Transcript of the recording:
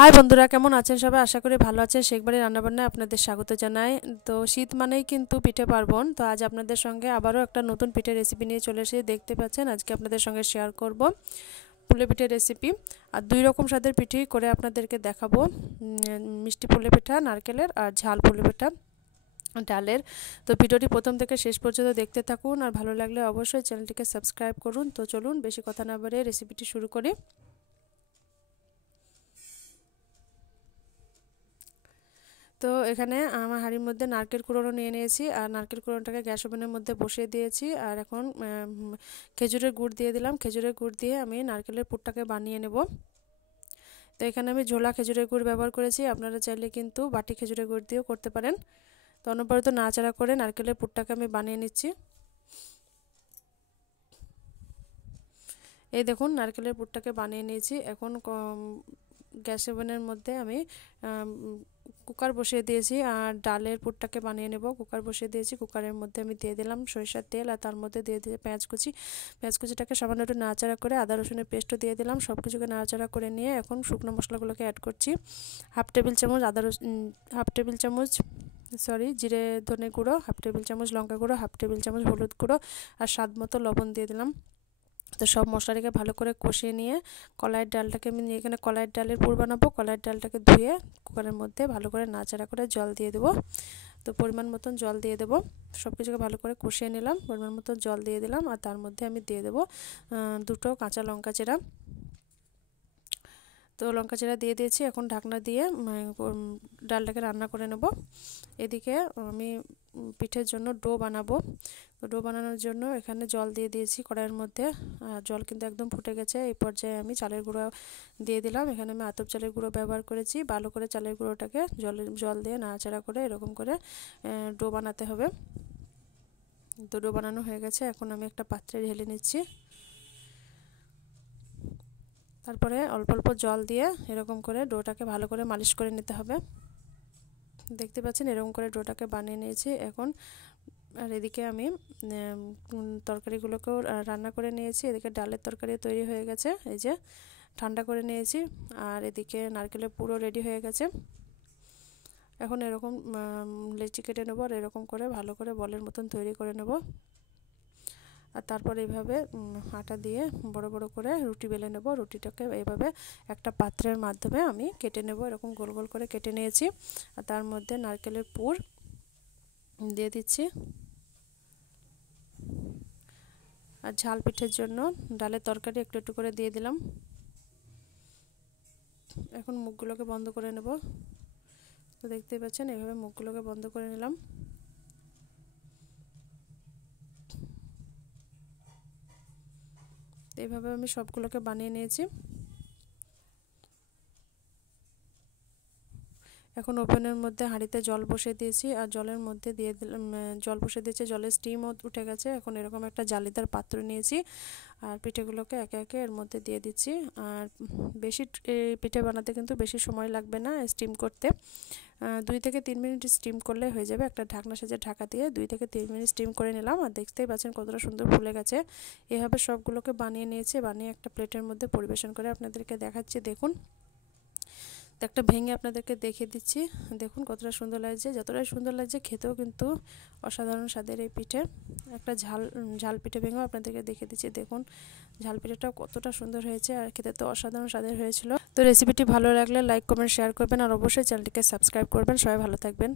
High বন্ধুরা, কেমন আছেন সবাই? আশা করি ভালো আছেন। শেখবাড়ির রান্নাবান্নায় আপনাদের স্বাগত জানাই। তো শীত মানেই কিন্তু পিঠে পার্বণ। তো আজ আপনাদের সঙ্গে আবারও একটা নতুন পিঠের রেসিপি নিয়ে চলে এসে দেখতে পাচ্ছেন। আজকে আপনাদের সঙ্গে শেয়ার করব পুলে পিঠের রেসিপি। আর দুই রকম স্বাদের পিঠেই করে আপনাদেরকে দেখাবো, মিষ্টি পুলে পিঠা নারকেলের আর ঝাল পুলে পিঠা ডালের। তো ভিডিওটি প্রথম থেকে শেষ পর্যন্ত দেখতে থাকুন, আর ভালো লাগলে অবশ্যই চ্যানেলটিকে সাবস্ক্রাইব করুন। তো চলুন বেশি কথা না বাড়িয়ে রেসিপিটি শুরু করি। তো এখানে আমার হাঁড়ির মধ্যে নারকেল কুড়োনো নিয়ে নিয়েছি, আর নারকেল কুড়োনোটাকে গ্যাস ওভেনের মধ্যে বসিয়ে দিয়েছি। আর এখন খেজুরের গুড় দিয়ে দিলাম। খেজুরের গুড় দিয়ে আমি নারকেলের পুরটাকে বানিয়ে নেব। তো এখানে আমি ঝোলা খেজুরের গুড় ব্যবহার করেছি, আপনারা চাইলে কিন্তু বাটি খেজুরের গুড় দিয়েও করতে পারেন। তো অনবরত নাড়াচাড়া করে নারকেলের পুরটাকে আমি বানিয়ে নিচ্ছি। এই দেখুন নারকেলের পুরটাকে বানিয়ে নিয়েছি। এখন গ্যাস ওভেনের মধ্যে আমি কুকার বসিয়ে দিয়েছি, আর ডালের পুরটাকে বানিয়ে নেব। কুকার বসিয়ে দিয়েছি, কুকারের মধ্যে আমি দিয়ে দিলাম সরিষার তেল, আর তার মধ্যে দিয়ে দিয়ে পেঁয়াজ কুচিটাকে সামান্য একটু নাড়াচাড়া করে আদা রসুনের পেস্টও দিয়ে দিলাম। সব কিছুকে নাড়াচাড়া করে নিয়ে এখন শুকনো মশলাগুলোকে অ্যাড করছি। হাফ টেবিল চামচ জিরে ধনে গুঁড়ো, হাফ টেবিল চামচ লঙ্কা গুঁড়ো, হাফ টেবিল চামচ হলুদ গুঁড়ো, আর স্বাদ মতো লবণ দিয়ে দিলাম। তো সব মশলাটাকে ভালো করে কষিয়ে নিয়ে কলাইয়ের ডালটাকে আমি এখানে কলাইয়ের ডালের পুর বানাবো। কলাইয়ের ডালটাকে ধুয়ে কুকারের মধ্যে ভালো করে নাড়াচাড়া করে জল দিয়ে দেবো। তো পরিমাণ মতন জল দিয়ে দেবো। সব কিছুকে ভালো করে কষিয়ে নিলাম, পরিমাণ মতন জল দিয়ে দিলাম, আর তার মধ্যে আমি দিয়ে দেবো দুটো কাঁচা লঙ্কা চেরা। তো লঙ্কা চেরা দিয়ে দিয়েছি। এখন ঢাকনা দিয়ে ডালটাকে রান্না করে নেব। এদিকে আমি পিঠের জন্য ডো বানাবো। তো ডো বানানোর জন্য এখানে জল দিয়ে দিয়েছি কড়াইয়ের মধ্যে। জল কিন্তু একদম ফুটে গেছে। এই পর্যায়ে আমি চালের গুঁড়ো দিয়ে দিলাম। এখানে আমি আতপ চালের গুঁড়ো ব্যবহার করেছি। ভালো করে চালের গুঁড়োটাকে জল দিয়ে নাড়াচাড়া করে এরকম করে ডো বানাতে হবে। তো ডো বানানো হয়ে গেছে। এখন আমি একটা পাত্রে ঢেলে নিচ্ছি। তারপরে অল্প অল্প জল দিয়ে এরকম করে ডোটাকে ভালো করে মালিশ করে নিতে হবে। দেখতে পাচ্ছেন এরকম করে ডোটাকে বানিয়ে নিয়েছি। এখন আর এদিকে আমি তরকারিগুলোকেও রান্না করে নিয়েছি। এদিকে ডালের তরকারি তৈরি হয়ে গেছে, এই যে ঠান্ডা করে নিয়েছি। আর এদিকে নারকেলের পুরো রেডি হয়ে গেছে। এখন এরকম লেচি কেটে নেব, আর এরকম করে ভালো করে বলের মতন তৈরি করে নেব। আর তারপর এইভাবে আটা দিয়ে বড় বড় করে রুটি বেলে নেব। রুটিটাকে এইভাবে একটা পাত্রের মাধ্যমে আমি কেটে নেব। এরকম গোল গোল করে কেটে নিয়েছি, আর তার মধ্যে নারকেলের পুর দিয়ে দিচ্ছি। আর ঝাল পিঠের জন্য ডালের তরকারি একটু একটু করে দিয়ে দিলাম। এখন মুখগুলোকে বন্ধ করে নেব। তো দেখতেই পাচ্ছেন এইভাবে মুখগুলোকে বন্ধ করে নিলাম। এইভাবে আমি সবগুলোকে বানিয়ে নিয়েছি। এখন ওভেনের মধ্যে হাঁড়িতে জল বসিয়ে দিয়েছি, আর জলের মধ্যে দিয়ে দিলাম জল বসিয়ে দিয়েছি। জলের স্টিমও উঠে গেছে। এখন এরকম একটা জালিদার পাত্র নিয়েছি, আর পিঠেগুলোকে একে একে এর মধ্যে দিয়ে দিচ্ছি। আর বেশি পিঠে বানাতে কিন্তু বেশি সময় লাগবে না স্টিম করতে। 2 থেকে 3 মিনিট স্টিম করলে হয়ে যাবে। একটা ঢাকনা সাজে ঢাকা দিয়ে 2 থেকে 3 মিনিট স্টিম করে নিলাম। আর দেখতেই পাচ্ছেন কতটা সুন্দর ফুলে গেছে। এভাবে সবগুলোকে বানিয়ে নিয়েছি। বানিয়ে একটা প্লেটের মধ্যে পরিবেশন করে আপনাদেরকে দেখাচ্ছি। দেখুন, তো একটা ভেঙে আপনাদেরকে দেখিয়ে দিচ্ছি। দেখুন কতটা সুন্দর লাগছে। যতটাই সুন্দর লাগছে খেতেও কিন্তু অসাধারণ স্বাদের এই পিঠে। একটা ঝাল পিঠে ভেঙেও আপনাদেরকে দেখিয়ে দিচ্ছি। দেখুন ঝাল পিঠেটা কতটা সুন্দর হয়েছে, আর খেতে তো অসাধারণ স্বাদের হয়েছিল। তো রেসিপিটি ভালো লাগলে লাইক কমেন্ট শেয়ার করবেন, আর অবশ্যই চ্যানেলটিকে সাবস্ক্রাইব করবেন। সবাই ভালো থাকবেন।